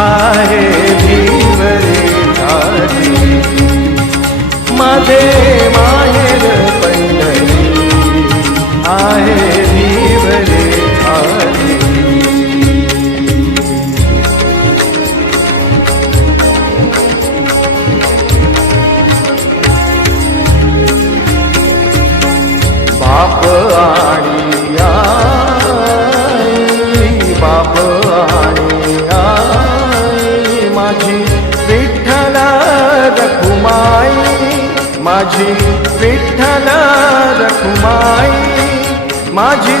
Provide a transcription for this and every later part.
आहे भीवरे छाती माझे माझी विठ्ठल रखुमाई माझी विठ्ठल रखुमाई माझी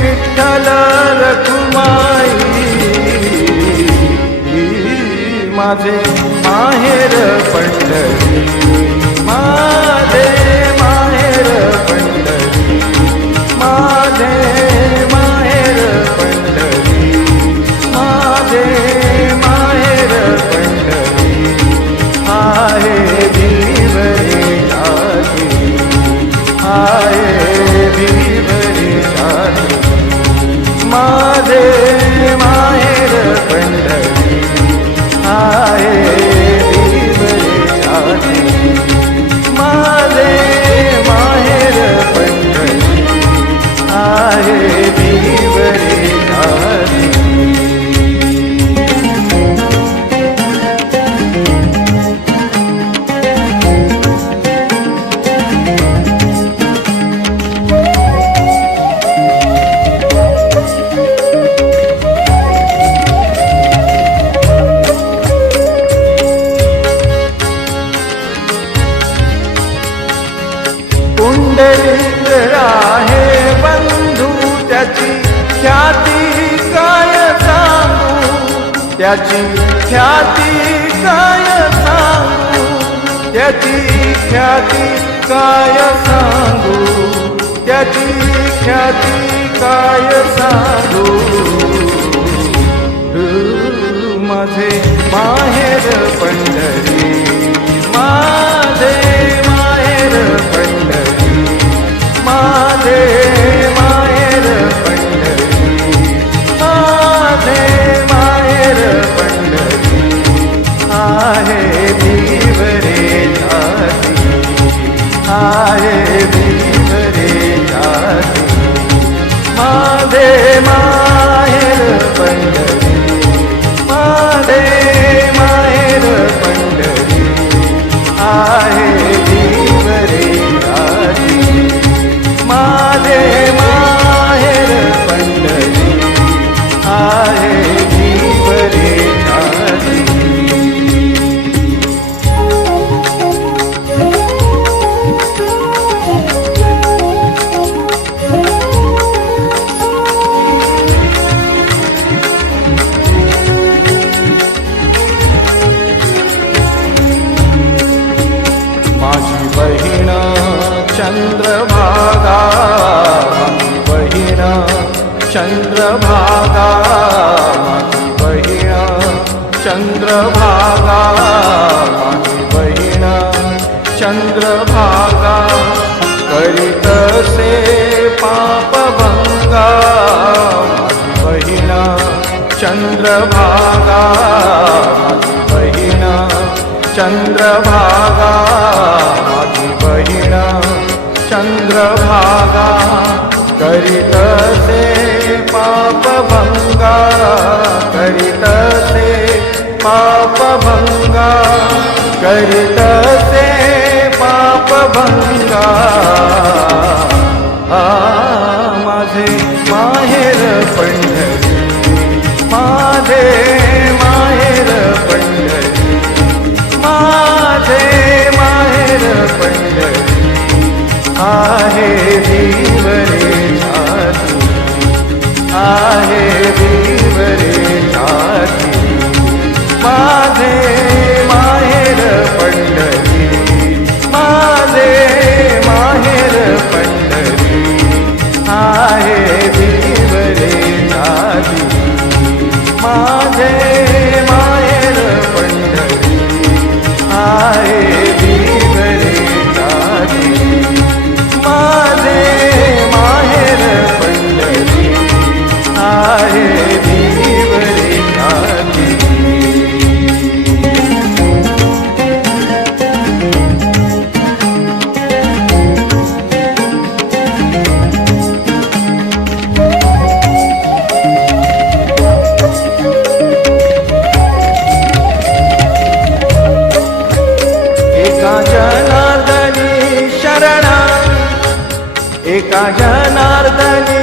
विठ्ठल रखुमाई माझे माहेर पंढरी माझे माहेर पंढरी. पुंडलिक आहे बंधू त्याची ख्याती काय सांगू? त्याची ख्याती काय सांगू? त्याची ख्याती काय सांगू? त्याची ख्याती काय सांगू? माझे माहेर पंढरी आहे माझी बहीण चंद्रभागा माझी बहीण चंद्रभागा माझी बहीण चंद्रभागा माझी बहीण चंद्रभागा. करीतसे पापभंगा माझी बहीण चंद्रभागा माझी बहीण चंद्रभागा. पापभङ्गा करितसे करित करितसे एका जनार्दनी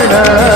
ಶರಣ